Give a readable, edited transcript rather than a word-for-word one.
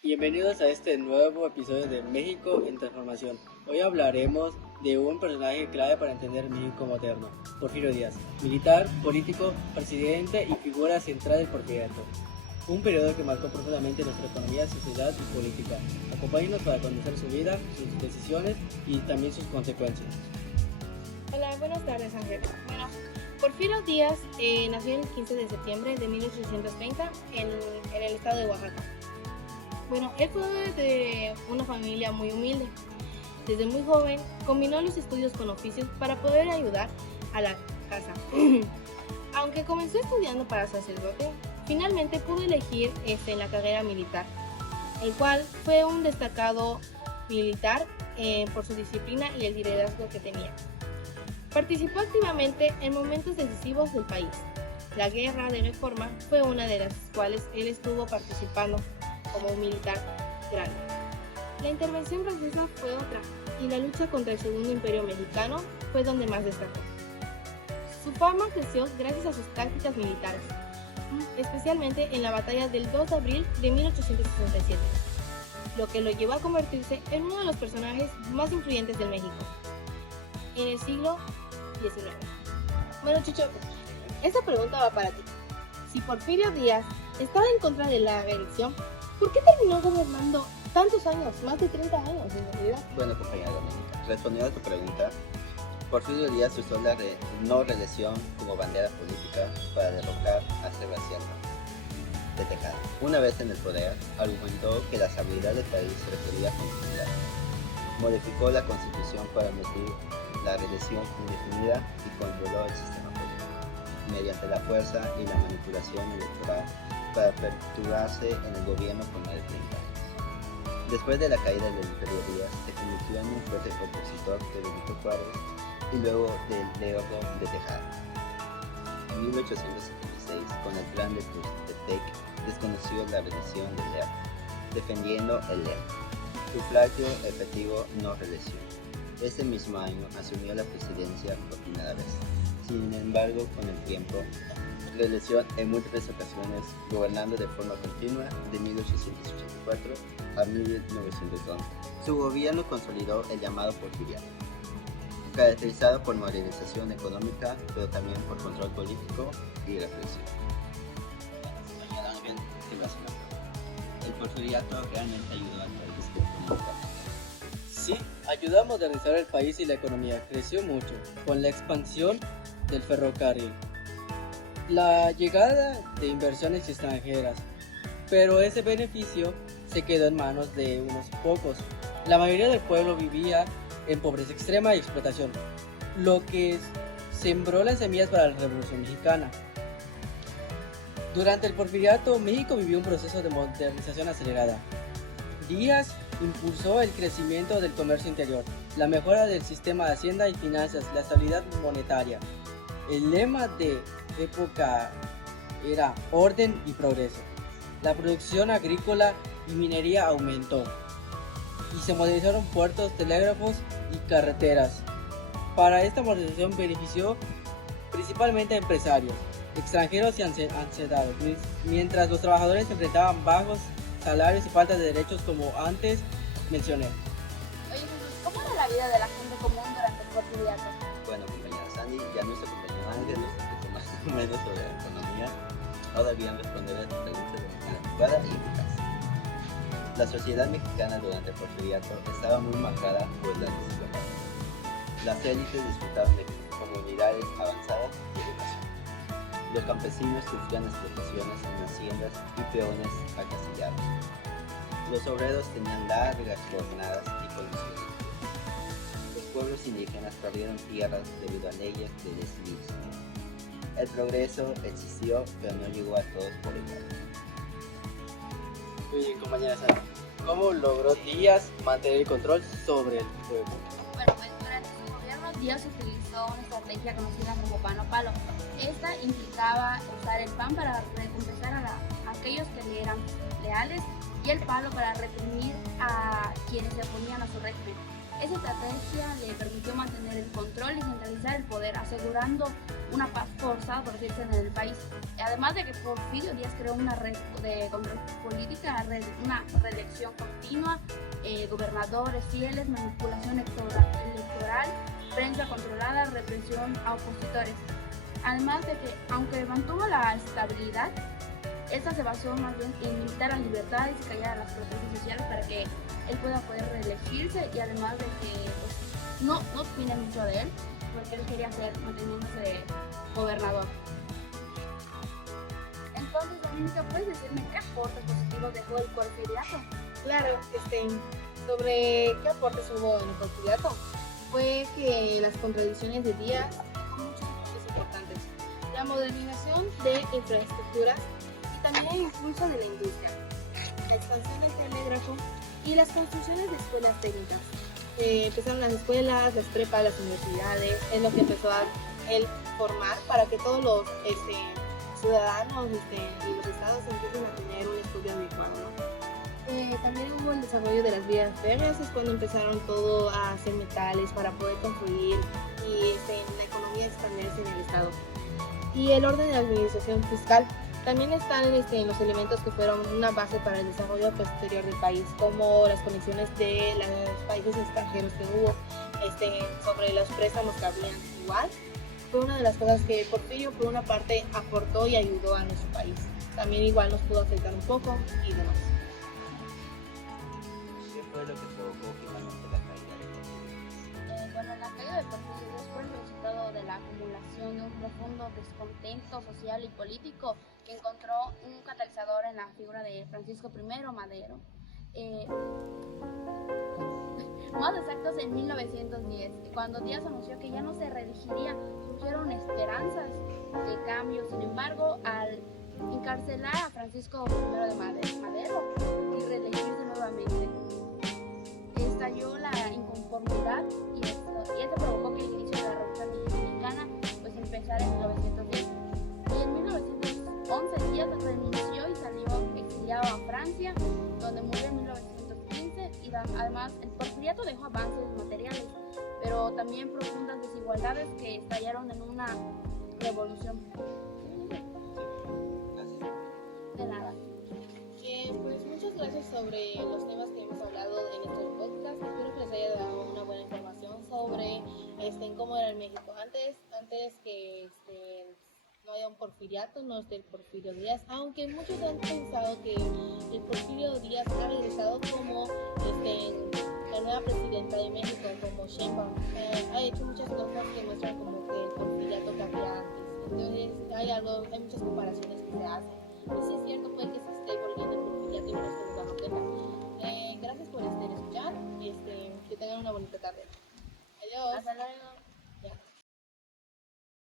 Bienvenidos a este nuevo episodio de México en Transformación. Hoy hablaremos de un personaje clave para entender el México moderno, Porfirio Díaz, militar, político, presidente y figura central del porfiriato. Un periodo que marcó profundamente nuestra economía, sociedad y política. Acompáñenos para conocer su vida, sus decisiones y también sus consecuencias. Hola, buenas tardes, Ángel. Bueno, Porfirio Díaz nació el 15 de septiembre de 1830 en el estado de Oaxaca. Bueno, él fue de una familia muy humilde. Desde muy joven combinó los estudios con oficios para poder ayudar a la casa. Aunque comenzó estudiando para sacerdote, finalmente pudo elegir en la carrera militar, el cual fue un destacado militar por su disciplina y el liderazgo que tenía. Participó activamente en momentos decisivos del país. La Guerra de Reforma fue una de las cuales él estuvo participando como un militar grande. La intervención francesa fue otra, y la lucha contra el Segundo Imperio Mexicano fue donde más destacó. Su fama creció gracias a sus tácticas militares, especialmente en la batalla del 2 de abril de 1867, lo que lo llevó a convertirse en uno de los personajes más influyentes del México en el siglo XIX. Bueno, Chucho, esta pregunta va para ti. Si Porfirio Díaz estaba en contra de la reelección, ¿por qué terminó gobernando tantos años, más de 30 años en realidad? Bueno, compañera Doménica, respondiendo a tu pregunta, Porfirio Díaz usó la no reelección como bandera política para derrocar a Sebastián de Tejada. Una vez en el poder, argumentó que la estabilidad del país requería continuidad. Modificó la constitución para permitir la reelección indefinida y controló el sistema político mediante la fuerza y la manipulación electoral para perpetuarse en el gobierno por más de 30 años. Después de la caída del Imperio Díaz, se convirtió en un fuerte opositor de Benito Juárez y luego de Leopoldo de Tejada. En 1876, con el plan de Tepec, desconoció la reelección de León, defendiendo el lema sufragio efectivo, no reelección. Ese mismo año asumió la presidencia por primera vez. Sin embargo, con el tiempo, reelección en múltiples ocasiones, gobernando de forma continua de 1884 a 1911. Su gobierno consolidó el llamado porfiriato, caracterizado por modernización económica, pero también por control político y represión. Señor Ángel, ¿el porfiriato realmente ayudó al país económicamente? Sí, ayudó a modernizar el país y la economía. Creció mucho con la expansión del ferrocarril, la llegada de inversiones extranjeras, pero ese beneficio se quedó en manos de unos pocos. La mayoría del pueblo vivía en pobreza extrema y explotación, lo que sembró las semillas para la Revolución Mexicana. Durante el Porfiriato, México vivió un proceso de modernización acelerada. Díaz impulsó el crecimiento del comercio interior, la mejora del sistema de hacienda y finanzas, la estabilidad monetaria. El lema de época era orden y progreso. La producción agrícola y minería aumentó y se modernizaron puertos, telégrafos y carreteras. Para esta modernización benefició principalmente a empresarios, extranjeros y ancianos, mientras los trabajadores enfrentaban bajos salarios y falta de derechos como antes mencioné. Oye Jesús, ¿cómo era la vida de la gente común durante el porfiriato? Bueno, compañera Sandy, ya nuestro compañero Ángel nos explicó más o menos sobre la economía. Ahora bien, responder a tu pregunta de manera adecuada y eficaz. La sociedad mexicana durante el porfiriato estaba muy marcada por la desigualdad. Las élites disfrutaban de comunidades avanzadas y educación. Los campesinos sufrían explotaciones en haciendas y peones acasillados. Los obreros tenían largas jornadas y condiciones. Los pueblos indígenas perdieron tierras debido a leyes de desliz. El progreso existió, pero no llegó a todos por igual. Oye, compañera Sara, ¿cómo logró Díaz mantener el control sobre el pueblo? Bueno, pues durante su gobierno Díaz utilizó una estrategia conocida como pan o palo. Esta implicaba usar el pan para recompensar a aquellos que le eran leales y el palo para reprimir a quienes se oponían a su régimen. Esa estrategia le permitió mantener el control y centralizar el poder, asegurando una paz forzada, por decirse, en el país. Además de que Porfirio Díaz creó una red de control política, una reelección continua, gobernadores fieles, manipulación electoral, prensa controlada, represión a opositores. Además de que, aunque mantuvo la estabilidad, esta se basó más bien en limitar las libertades y callar a las protestas sociales para que él pueda poder reelegirse, y además de que pues, no opina mucho de él, porque él quería ser manteniéndose gobernador. Entonces, Dominica, ¿puedes decirme qué aportes positivos dejó el porfiriato? Claro, sobre qué aportes hubo en el porfiriato, fue que las contradicciones de Díaz fueron muchos aportes importantes. La modernización de infraestructuras y también el impulso de la industria, la expansión del telégrafo y las construcciones de escuelas técnicas. Empezaron las escuelas, las prepas, las universidades, es lo que empezó a él formar para que todos los ciudadanos y los estados empiecen a tener un estudio adecuado, ¿no? También hubo el desarrollo de las vías férreas, es cuando empezaron todo a hacer metales para poder construir y la economía expandirse en el estado. Y el orden de administración fiscal también están los elementos que fueron una base para el desarrollo posterior del país, como las conexiones de los países extranjeros que hubo sobre los préstamos que habían igual. Fue una de las cosas que Porfirio por una parte aportó y ayudó a nuestro país. También igual nos pudo afectar un poco y demás. ¿Qué fue lo que provocó finalmente la caída de Porfirio? Bueno, la caída de Porfirio Díaz fue el resultado de la acumulación de un profundo descontento social y político que encontró un catalizador en la figura de Francisco I. Madero. Más exactos, en 1910, cuando Díaz anunció que ya no se reelegiría, surgieron esperanzas de cambio. Sin embargo, al encarcelar a Francisco I. de Madero y reelegirse nuevamente, estalló la inconformidad y esto provocó que el inicio de la Revolución Mexicana pues empezara en 1910. Y en 1911 Díaz renunció y salió exiliado a Francia, donde murió en 1915. Y además el porfiriato dejó avances materiales, pero también profundas desigualdades que estallaron en una revolución. De nada. Pues muchas gracias sobre los temas que hemos hablado en este podcast. Espero que les haya dado una buena información sobre cómo era el México antes que no haya un porfiriato, no esté el Porfirio Díaz, aunque muchos han pensado que el Porfirio Díaz ha regresado como la nueva presidenta de México, como Sheinbaum. Ha hecho muchas cosas que muestran como que el porfiriato cambia antes. Entonces hay muchas comparaciones que se hacen. Y si es cierto, puede que se esté volviendo el porfiriato y no esté jugando queja. Gracias por escuchar y que tengan una bonita tarde. Adiós. Hasta luego.